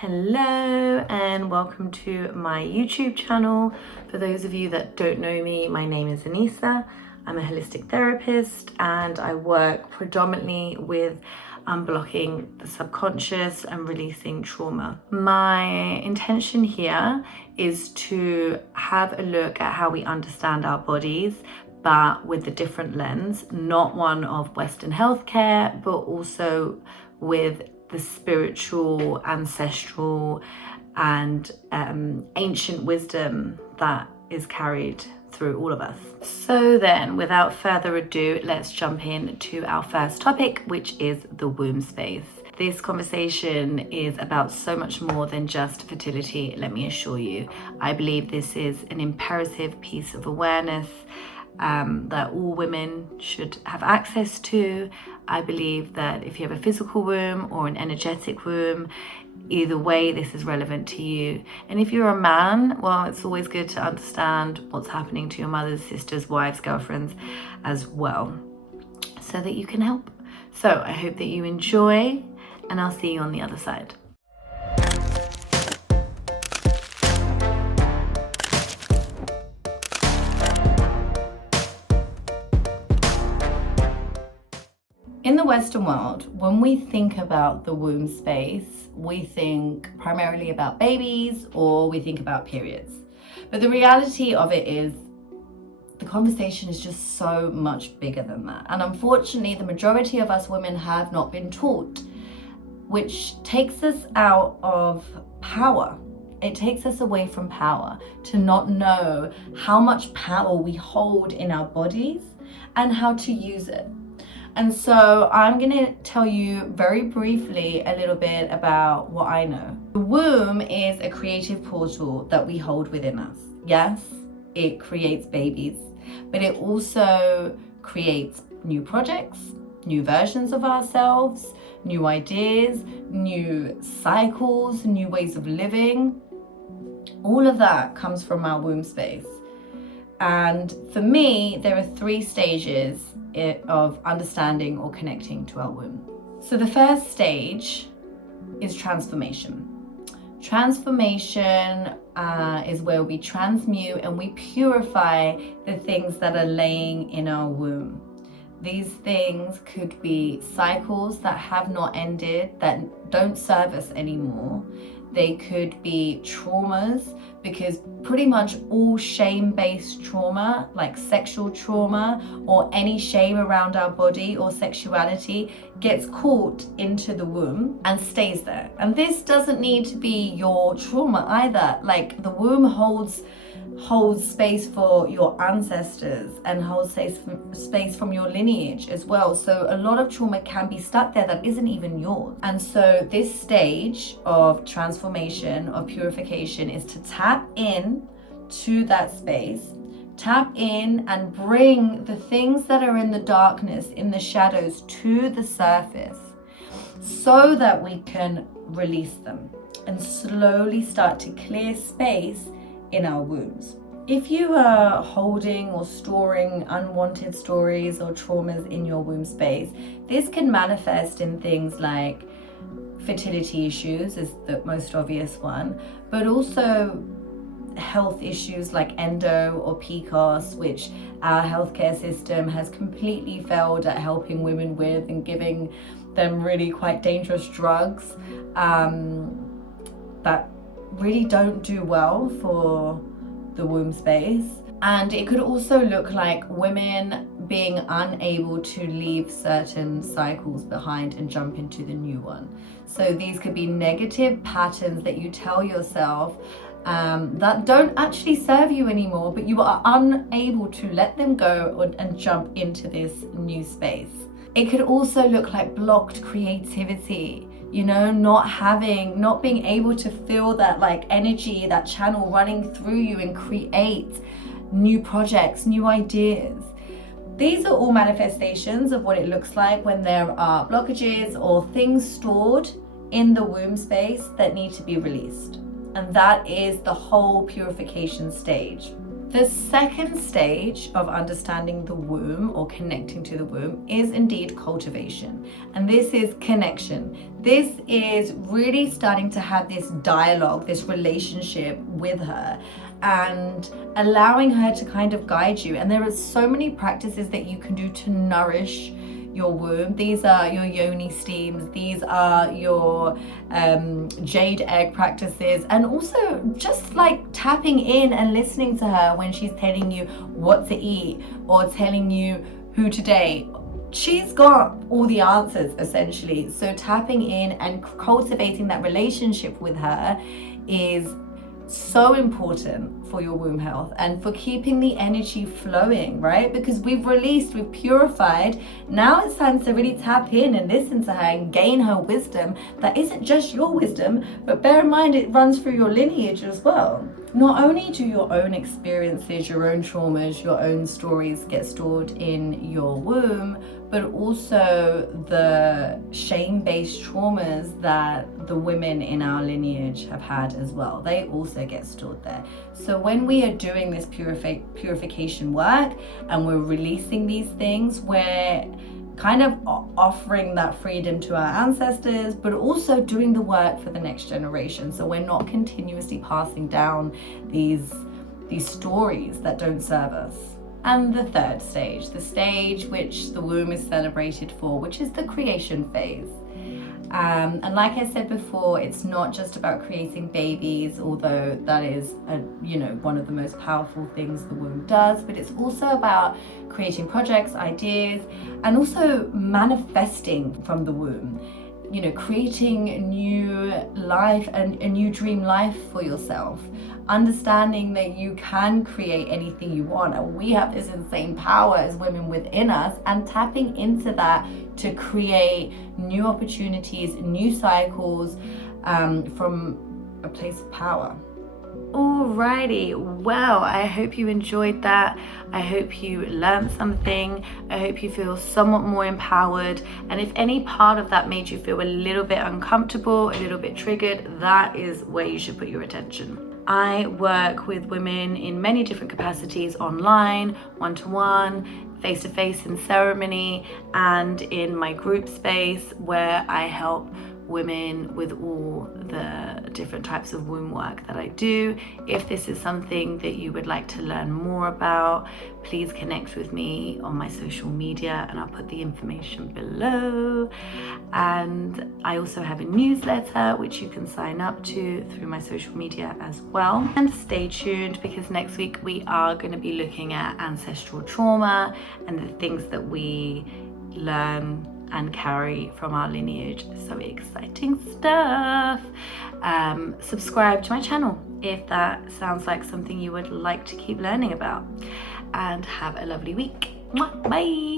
Hello and welcome to my YouTube channel. For those of you that don't know me, my name is Anissa. I'm a holistic therapist and I work predominantly with unblocking the subconscious and releasing trauma. My intention here is to have a look at how we understand our bodies, but with a different lens, not one of Western healthcare, but also with the spiritual, ancestral, and ancient wisdom that is carried through all of us. So then, without further ado, let's jump into our first topic, which is the womb space. This conversation is about so much more than just fertility, let me assure you. I believe this is an imperative piece of awareness that all women should have access to. I believe that if you have a physical womb or an energetic womb, either way, this is relevant to you. And if you're a man, well, it's always good to understand what's happening to your mothers, sisters, wives, girlfriends as well, so that you can help. So I hope that you enjoy, and I'll see you on the other side. In the Western world, when we think about the womb space, we think primarily about babies or we think about periods. But the reality of it is the conversation is just so much bigger than that. And unfortunately, the majority of us women have not been taught, which takes us out of power. It takes us away from power to not know how much power we hold in our bodies and how to use it. And so I'm going to tell you very briefly a little bit about what I know. The womb is a creative portal that we hold within us. Yes, it creates babies, but it also creates new projects, new versions of ourselves, new ideas, new cycles, new ways of living. All of that comes from our womb space. And for me, there are 3 stages of understanding or connecting to our womb. So the first stage is transformation. Transformation is where we transmute and we purify the things that are laying in our womb. These things could be cycles that have not ended, that don't serve us anymore. They could be traumas, because pretty much all shame-based trauma, like sexual trauma or any shame around our body or sexuality, gets caught into the womb and stays there. And this doesn't need to be your trauma either. Like, the womb holds space for your ancestors and holds space from your lineage as well. So a lot of trauma can be stuck there that isn't even yours. And so this stage of transformation, of purification, is to tap in to that space, tap in and bring the things that are in the darkness, in the shadows, to the surface so that we can release them and slowly start to clear space in our wombs. If you are holding or storing unwanted stories or traumas in your womb space, this can manifest in things like fertility issues is the most obvious one, but also health issues like endo or PCOS, which our healthcare system has completely failed at helping women with and giving them really quite dangerous drugs that really don't do well for the womb space. And it could also look like women being unable to leave certain cycles behind and jump into the new one. So these could be negative patterns that you tell yourself that don't actually serve you anymore, but you are unable to let them go and jump into this new space. It could also look like blocked creativity, you know, not being able to feel that like energy, that channel running through you and create new projects, new ideas. These are all manifestations of what it looks like when there are blockages or things stored in the womb space that need to be released. And that is the whole purification stage. The second stage of understanding the womb or connecting to the womb is indeed cultivation. And this is connection. This is really starting to have this dialogue, this relationship with her, and allowing her to kind of guide you. And there are so many practices that you can do to nourish your womb. These are your yoni steams, these are your jade egg practices, and also just like tapping in and listening to her when she's telling you what to eat or telling you who to date. She's got all the answers essentially. So tapping in and cultivating that relationship with her is so important for your womb health and for keeping the energy flowing, right? Because we've released, we've purified. Now it's time to really tap in and listen to her and gain her wisdom that isn't just your wisdom, but bear in mind it runs through your lineage as well. Not only do your own experiences, your own traumas, your own stories get stored in your womb, but also the shame-based traumas that the women in our lineage have had as well. They also get stored there. So when we are doing this purification work and we're releasing these things, we're kind of offering that freedom to our ancestors, but also doing the work for the next generation. So we're not continuously passing down these stories that don't serve us. And the third stage, the stage which the womb is celebrated for, which is the creation phase. And like I said before, it's not just about creating babies, although that is one of the most powerful things the womb does, but it's also about creating projects, ideas, and also manifesting from the womb. Creating a new life and a new dream life for yourself, understanding that you can create anything you want, and we have this insane power as women within us, and tapping into that to create new opportunities, new cycles from a place of power. Alrighty, well, I hope you enjoyed that. I hope you learned something. I hope you feel somewhat more empowered. And if any part of that made you feel a little bit uncomfortable, a little bit triggered, that is where you should put your attention. I work with women in many different capacities, online, one-to-one, face-to-face in ceremony, and in my group space where I help women with all the different types of womb work that I do. If this is something that you would like to learn more about, please connect with me on my social media, and I'll put the information below. And I also have a newsletter which you can sign up to through my social media as well. And stay tuned, because next week we are going to be looking at ancestral trauma and the things that we learn and carry from our lineage. So exciting stuff. Subscribe to my channel if that sounds like something you would like to keep learning about, and have a lovely week. Bye.